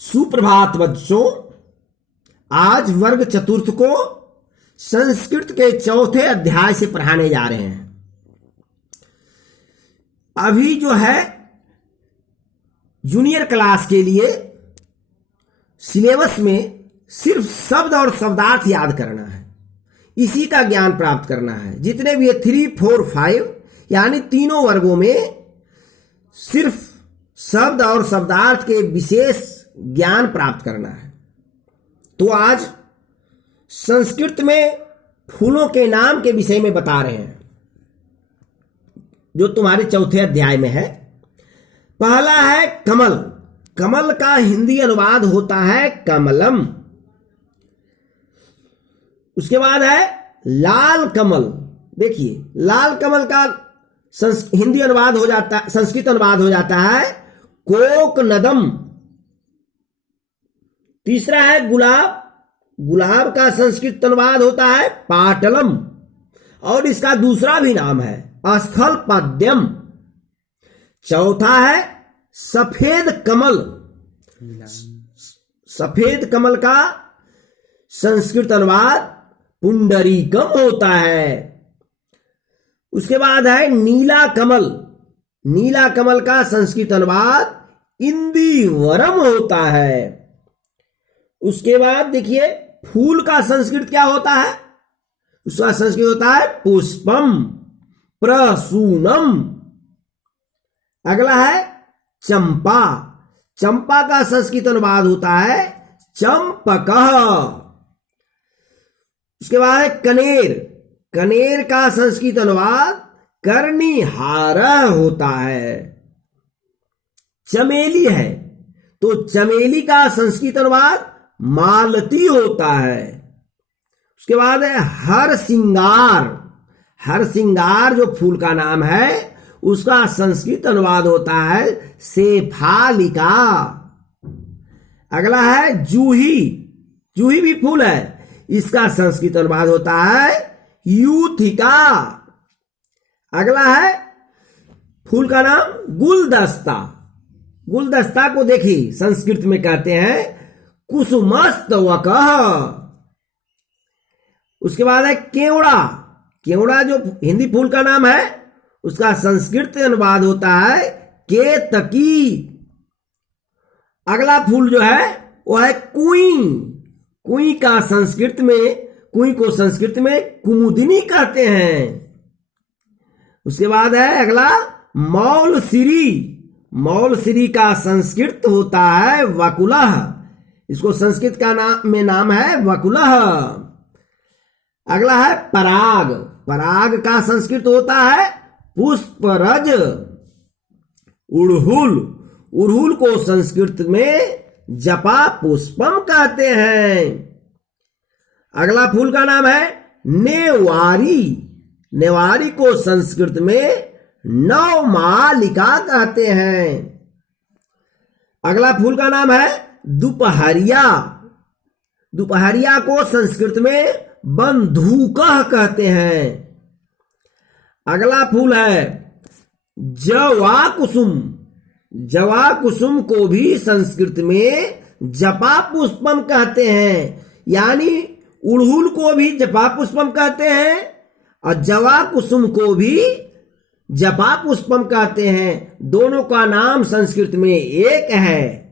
सुप्रभात बच्चों। आज वर्ग चतुर्थ को संस्कृत के चौथे अध्याय से पढ़ाने जा रहे हैं। अभी जो है जूनियर क्लास के लिए सिलेबस में सिर्फ शब्द और शब्दार्थ याद करना है, इसी का ज्ञान प्राप्त करना है। जितने भी 3, 4, 5 यानी तीनों वर्गों में सिर्फ शब्द और शब्दार्थ के विशेष ज्ञान प्राप्त करना है। तो आज संस्कृत में फूलों के नाम के विषय में बता रहे हैं, जो तुम्हारे चौथे अध्याय में है। पहला है कमल। कमल का हिंदी अनुवाद होता है कमलम। उसके बाद है लाल कमल। देखिए, लाल कमल का हिंदी अनुवाद हो जाता, संस्कृत अनुवाद हो जाता है कोकनदम। तीसरा है गुलाब। गुलाब का संस्कृत अनुवाद होता है पाटलम, और इसका दूसरा भी नाम है स्थल पद्यम। चौथा है सफेद कमल। सफेद कमल का संस्कृत अनुवाद पुंडरीकम होता है। उसके बाद है नीला कमल। नीला कमल का संस्कृत अनुवाद इंदिवरम होता है। उसके बाद देखिए, फूल का संस्कृत क्या होता है? उसका संस्कृत होता है पुष्पम प्रसूनम। अगला है चंपा। चंपा का संस्कृत अनुवाद होता है चंपकः। उसके बाद है कनेर। कनेर का संस्कृत अनुवाद कर्णिहार होता है। चमेली है तो चमेली का संस्कृत अनुवाद मालती होता है। उसके बाद है हर सिंगार। हर सिंगार जो फूल का नाम है, उसका संस्कृत अनुवाद होता है शेफालिका। अगला है जूही। जूही भी फूल है, इसका संस्कृत अनुवाद होता है यूथिका। अगला है फूल का नाम गुलदस्ता। गुलदस्ता को देखिए संस्कृत में कहते हैं कुसुमस्तवकः। उसके बाद है केवड़ा। केवड़ा जो हिंदी फूल का नाम है, उसका संस्कृत अनुवाद होता है केतकी। अगला फूल जो है वो है कुई। कुई का संस्कृत में, कुई को संस्कृत में कुमुदिनी कहते हैं। उसके बाद है अगला मौलसिरी। मौलसिरी का संस्कृत होता है वकुलः। इसको संस्कृत का नाम है वकुलः। अगला है पराग। पराग का संस्कृत होता है पुष्परज। उड़हुल। उड़हुल को संस्कृत में जपा पुष्पम कहते हैं। अगला फूल का नाम है नेवारी। नेवारी को संस्कृत में नवमालिका कहते हैं। अगला फूल का नाम है दुपहरिया। दुपहरिया को संस्कृत में बंधुकः कहते हैं। अगला फूल है जवा कुसुम। जवा कुसुम को भी संस्कृत में जपा पुष्पम कहते हैं। यानी उड़हुल को भी जपा पुष्पम कहते हैं और जवा कुसुम को भी जपा पुष्पम कहते हैं। दोनों का नाम संस्कृत में एक है।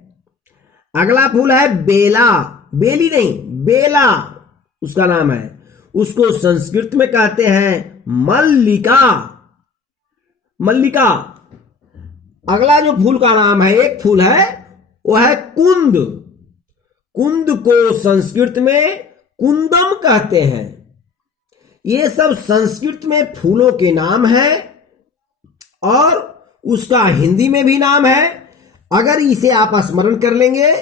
अगला फूल है बेला। बेली नहीं, बेला उसका नाम है। उसको संस्कृत में कहते हैं मल्लिका। मल्लिका। अगला जो फूल का नाम है, एक फूल है, वो है कुंद। कुंद को संस्कृत में कुंदम कहते हैं। ये सब संस्कृत में फूलों के नाम हैं और उसका हिंदी में भी नाम है। अगर इसे आप स्मरण कर लेंगे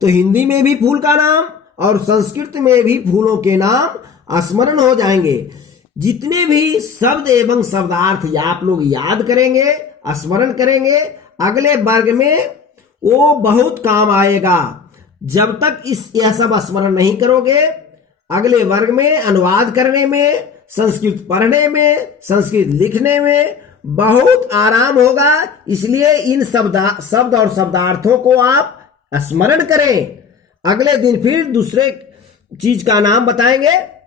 तो हिंदी में भी फूल का नाम और संस्कृत में भी फूलों के नाम स्मरण हो जाएंगे। जितने भी शब्द एवं शब्दार्थ आप लोग याद करेंगे, स्मरण करेंगे, अगले वर्ग में वो बहुत काम आएगा। जब तक यह सब स्मरण नहीं करोगे, अगले वर्ग में अनुवाद करने में, संस्कृत पढ़ने में, संस्कृत लिखने में बहुत आराम होगा। इसलिए इन शब्द और शब्दार्थों को आप स्मरण करें। अगले दिन फिर दूसरे चीज का नाम बताएंगे।